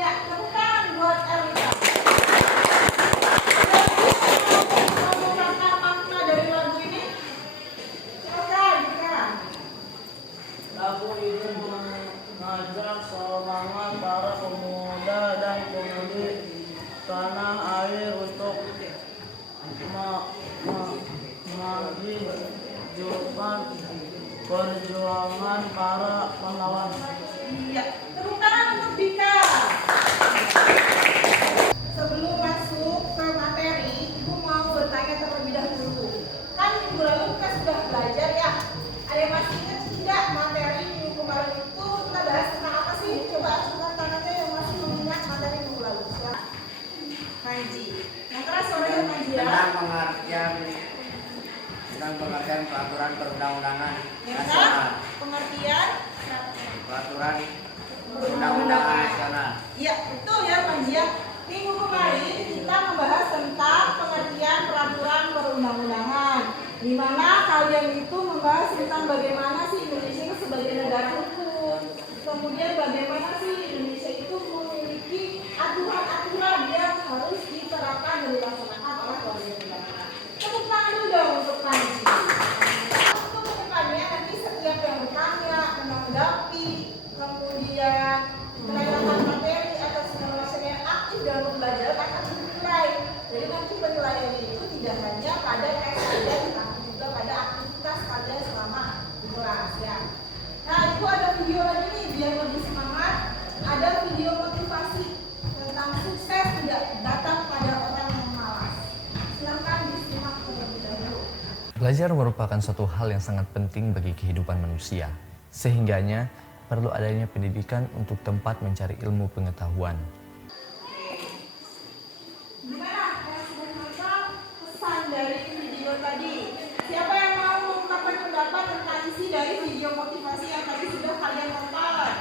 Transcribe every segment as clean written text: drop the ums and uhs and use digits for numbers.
Ya, tepuk tangan buat Elisa. Makna dari lagu ini, silakan. Lagu ini mengajak semangat para pemuda dan pemudi tanah air untuk memajukan perjuangan para pahlawan. Iya, tepuk tangan untuk Dika. Sebelum masuk ke materi, Ibu mau bertanya terlebih dahulu. Kan minggu lalu kita sudah belajar ya. Ada yang masih ingat tidak materi minggu kemarin itu kita bahas tentang apa sih? Coba acungkan tangannya yang masih mengingat materi minggu lalu. Silakan. Kanji. Yang keras suaranya Kanji ya. Tentang pengertian peraturan perundang-undangan Yang nasional. pengertian Peraturan perundang-undangan nasional. Iya, betul ya Panji ya. Minggu kemarin kita membahas tentang pengertian peraturan perundang-undangan, di mana kalian itu membahas tentang bagaimana sih Indonesia itu sebagai negara hukum, kemudian bagaimana sih Indonesia itu memiliki aturan-aturan yang harus diterapkan dan dilaksanakan oleh warga negara. Tepuk tangan dulu dong untuk Panji. Untuk kedepannya nanti setiap yang bertanya, menanggapi, kemudian menanyakan materi atau segala macam yang aktif dalam pembelajaran akan dimulai. Jadi nanti penilaiannya itu tidak hanya pada teks saja, tetapi juga pada aktivitas kalian selama di kelas ya. Nah, itu ada video lagi nih biar lebih semangat. Ada video motivasi tentang sukses tidak datang pada orang yang malas. Silahkan disimak terlebih dahulu. Belajar merupakan suatu hal yang sangat penting bagi kehidupan manusia, sehingganya perlu adanya pendidikan untuk tempat mencari ilmu pengetahuan. Gimana? Yang sudah menonton pesan dari video tadi? Siapa yang mau mengungkapkan pendapat tentang isi dari video motivasi yang tadi sudah kalian tonton?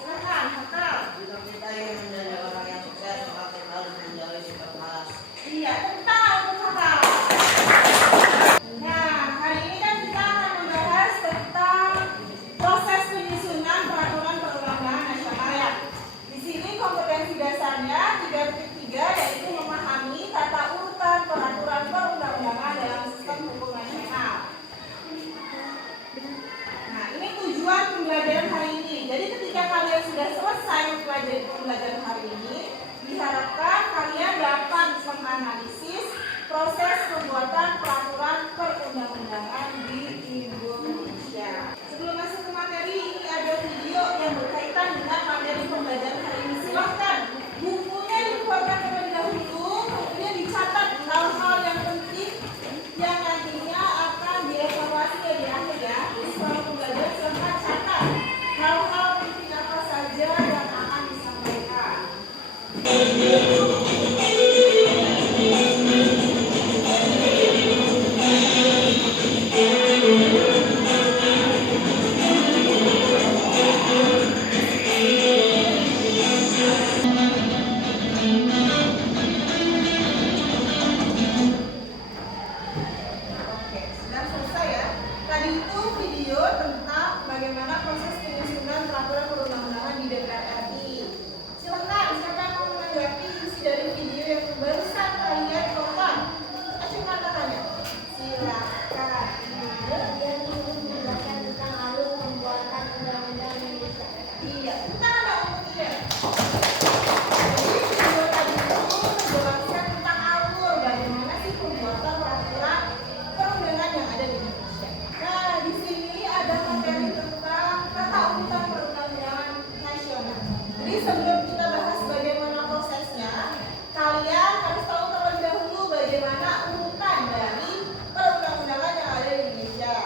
Silakan, Hakal. Jika kita ingin menjadi orang yang sukses, maka kita harus menjauhi sifat malas. Iya, tentang untuk Hakal. Nah, hari ini kan kita akan membahas tentang proses penyusunan peraturan perundang-undangan nasional ya. Di sini kompetensi dasarnya 3.3 yaitu memahami tata urutan peraturan perundang-undangan dalam sistem hukum nasional. Nah, ini tujuan pembelajaran hari ini. Jadi ketika kalian sudah selesai mempelajari pembelajaran hari ini, diharapkan kalian dapat menganalisis proses pembuatan peraturan perundang-undangan di Indonesia. Sebelum masuk ke materi, ini ada video yang berkaitan dengan materi pembelajaran hari ini. Silahkan bukunya dikeluarkan terlebih dahulu, kemudian dicatat hal-hal yang penting yang nantinya akan dievaluasi di akhir ya. Jadi selama pembelajaran silahkan catat hal-hal penting apa saja yang akan disampaikan. Oke, sudah selesai ya. Tadi itu video tentang bagaimana proses penyusunan peraturan perundang-undangan di DPR RI. Silakan, siapa yang mau menanggapi isi dari video yang barusan kalian tonton? Acungkan tangannya. Silakan. Yang menjelaskan tentang alur pembuatan undang-undang Indonesia. Iya, kita ada umumnya. Jadi video tadi itu menjelaskan tentang alur bagaimana sih pembuatan peraturan perundangan yang ada di Indonesia. Nah, di sini ada materi tentang tata urutan perundang-undangan nasional. Jadi sebelum kita bahas bagaimana prosesnya, kalian harus tahu terlebih dahulu bagaimana urutan dari perundang-undangan yang ada di Indonesia.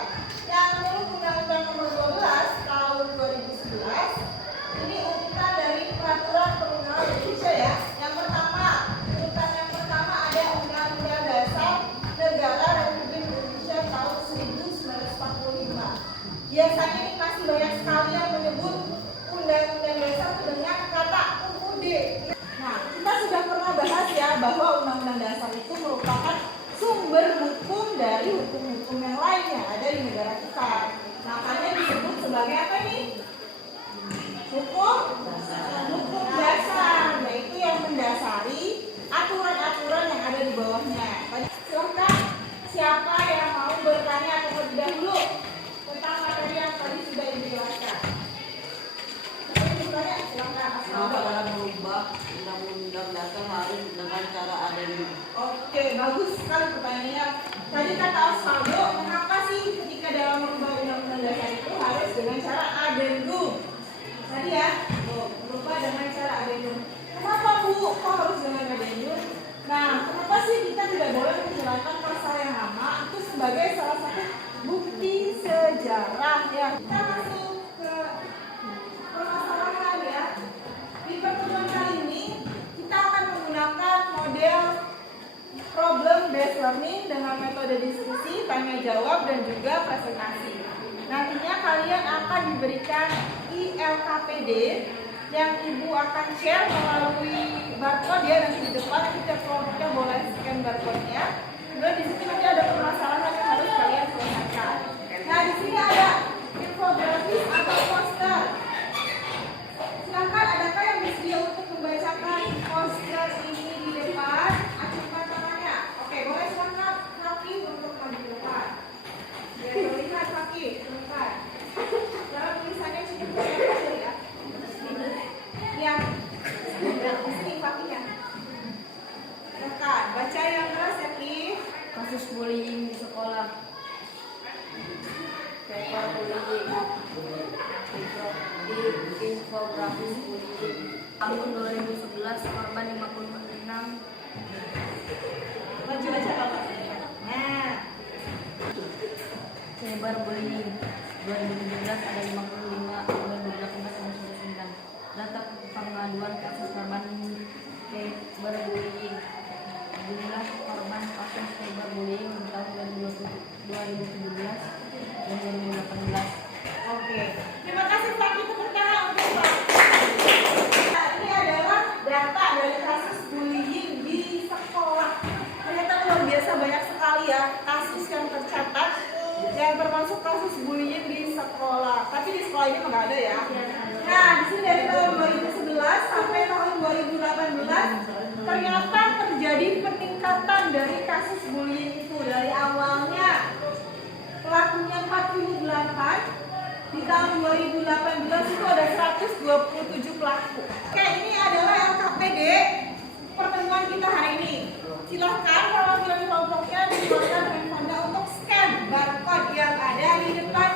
Yang menurut Undang-Undang Nomor 12 Tahun 2011, ini urutan dari peraturan perundangan Indonesia ya. Yang pertama, urutan yang pertama ada Undang-Undang Dasar Negara Republik Indonesia tahun 1945. Biasanya ini masih banyak sekali yang menyebut Undang-Undang Dasar dengan kata UUD. Nah, kita sudah pernah bahas ya bahwa Undang-Undang Dasar itu merupakan sumber hukum dari hukum-hukum yang lain yang ada di negara kita. Makanya disebut sebagai apa nih? Hukum adalah merubah undang-undang dasar harus dengan cara adendum. Oke, bagus sekali pertanyaannya. Tadi kata Osvaldo, kenapa sih ketika dalam merubah undang-undang dasar itu harus dengan cara adendum? Tadi ya, merubah dengan cara adendum. Kenapa Bu? Kok harus dengan adendum? Nah, kenapa sih kita tidak boleh menghilangkan pasal yang lama? Itu sebagai salah satu bukti sejarah ya. Kita masuk ke permasalahan ya. Di pertemuan kali ini kita akan menggunakan model problem based learning dengan metode diskusi, tanya jawab dan juga presentasi. Nantinya kalian akan diberikan ILKPD yang Ibu akan share melalui barcode ya, nanti di depan kita kelompoknya boleh scan barcode-nya. Kemudian di sini nanti ada permasalahan yang harus kalian selesaikan. Nah, di sini ada infografis atau poster. Silakan, adakah yang bersedia untuk membacakan poster ini di depan? Acungkan tangannya. Oke, boleh silakan Fakih untuk maju ke depan. Ya, lihat Fakih, silakan. Jangan tulisannya cukup kecil ya. Ya, di sini Fakihnya. Silakan, baca yang keras ya, Ki. Kasus bullying di sekolah. Paper bullying. Di infografis bullying. Tahun 2011 korban 56. Maju baca Bapak. Nah, Cyber bullying 2017 ada 55, 2018 ada 99. Data pengaduan kasus korban cyberbullying. Jumlah korban kasus cyberbullying di tahun 2017 dan 2018. oke. Terima kasih Fakih, tepuk tangan untuk Pak. Nah, ini adalah data dari kasus bullying di sekolah. Ternyata luar biasa banyak sekali ya kasus yang tercatat yang termasuk kasus bullying di sekolah. Tapi di sekolah ini nggak ada ya. Nah, di sini dari tahun 2011 sampai tahun 2018 ternyata terjadi peningkatan dari kasus bullying itu. Dari awalnya pelakunya 48, di tahun 2018 itu ada 127 pelaku. Oke, ini adalah LKPD pertemuan kita hari ini. Silahkan perwakilan kelompoknya dikeluarkan handphone untuk scan barcode yang ada di depan.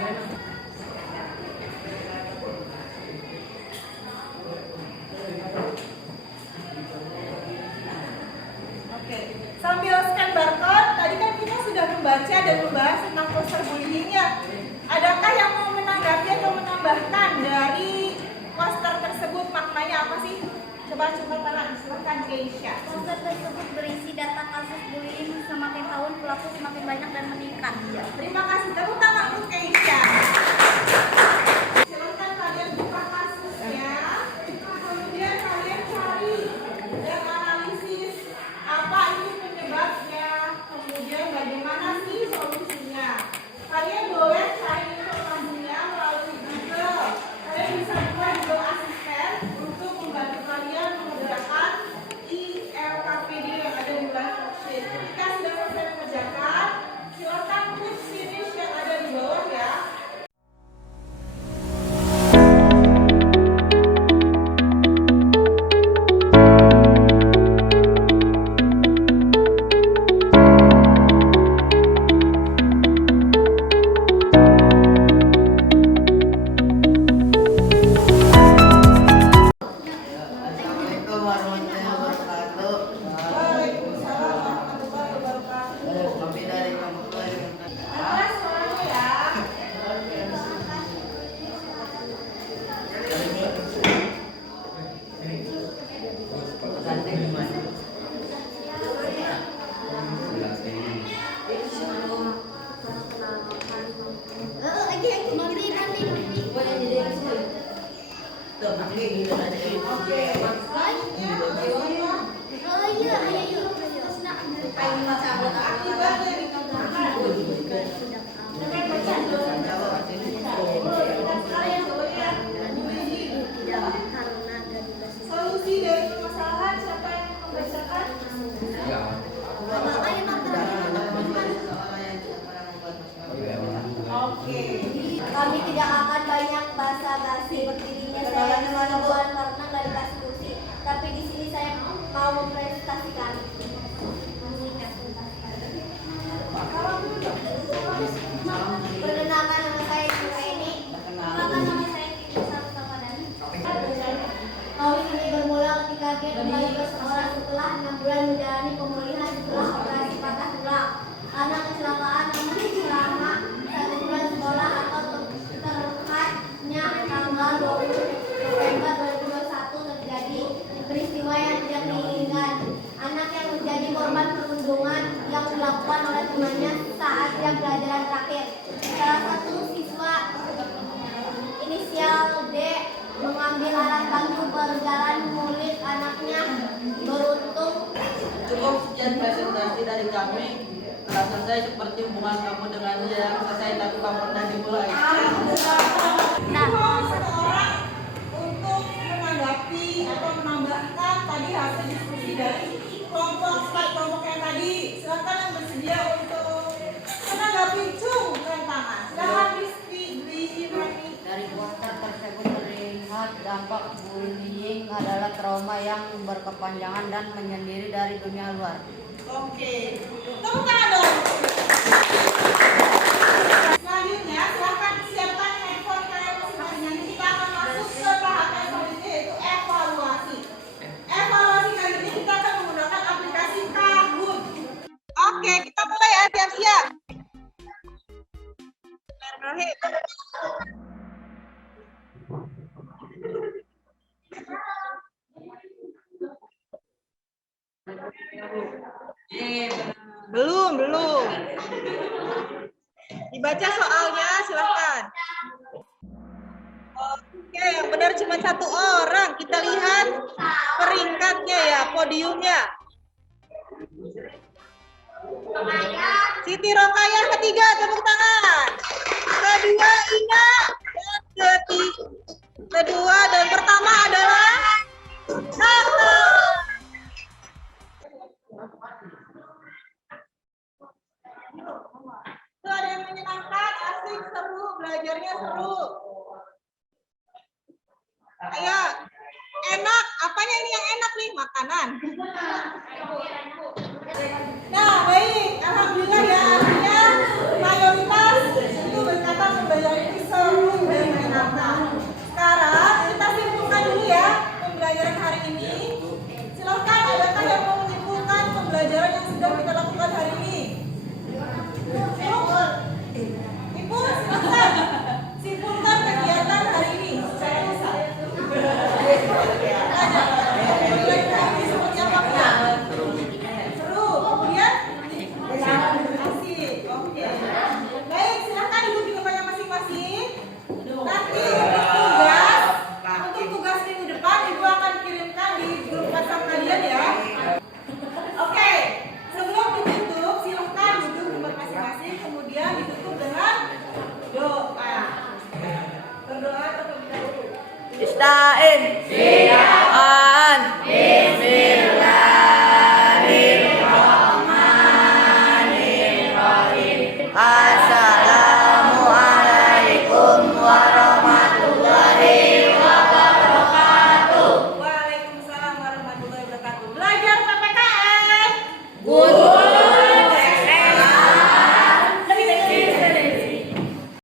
Oke, sambil scan barcode, tadi kan kita sudah membaca dan membahas tentang poster bullyingnya. Adakah yang mau menanggapi atau menambahkan dari poster tersebut? Maknanya apa sih? Coba tangan, silakan Keisha. Poster tersebut berisi data kasus bullying, semakin tahun pelaku semakin banyak dan meningkat. Terima kasih. Tepuk tangan untuk Keisha. Silakan kalian buka kasusnya. Kemudian kalian cari dan analisis apa itu penyebabnya. Kemudian bagaimana sih solusinya. Kalian boleh cari informasinya melalui Google. Kalian bisa buka Google Assistant untuk membantu kalian mengerjakan ILKPD yang ada di live worksheet. Ketika sudah selesai mengerjakan, silakan klik finish yang ada di bawah ya. Assalamualaikum warahmatullahi wabarakatuh. Waalaikumsalam warahmatullahi wabarakatuh. Kami dari kampus lain. Keras suaranya ya. Akibatnya dikatakan. Solusi dari permasalahan siapa yang mempresentasikan. Perkenalkan nama saya Citra ini. Perkenalkan nama saya Kiki Sarusapardani. Tahun ini bermula ketika dia kembali bersekolah setelah 6 bulan menjalani pemulihan setelah operasi patah tulang. Karena kecelakaan namun selama 1 bulan sekolah atau tepatnya tanggal 20 November 2021 terjadi peristiwa yang tidak diinginkan. Anak yang menjadi korban perundungan yang dilakukan oleh temannya saat jam pelajaran terakhir. Salah satu siswa inisial D mengambil alat bantu berjalan mulut anaknya. Beruntung Cukup sekian presentasi dari kami. Telah selesai seperti hubungan kamu dengan dia yang selesai tapi kamu pernah dimulai. Mohon seseorang untuk menanggapi atau menambahkan tadi hasil diskusi dari kelompok yang tadi. Silakan yang bersedia untuk menanggapi tangan. Silakan Rizky. Dari poster tersebut terlihat dampak bullying adalah trauma yang berkepanjangan dan menyendiri dari dunia luar. Oke, tepuk tangan dong. Selanjutnya, silakan siapkan handphone kalian masing-masing. Nanti kita akan masuk ke tahap yang selanjutnya yaitu evaluasi. Evaluasi kali ini kita akan menggunakan aplikasi Kahoot. Oke, kita mulai ya, siap-siap. Belum. Dibaca soalnya, silakan. Oke, yang benar cuma 1 orang. Kita lihat peringkatnya ya, podiumnya. Siti Rokayah ketiga, tepuk tangan. Kedua Ina, dan kedua dan pertama adalah Nata. Itu ada yang menyenangkan, asik, seru, belajarnya seru. Ayo, enak. Apanya ini yang enak nih? Makanan. Nah, baik. Alhamdulillah ya. Artinya mayoritas itu berkata pembelajaran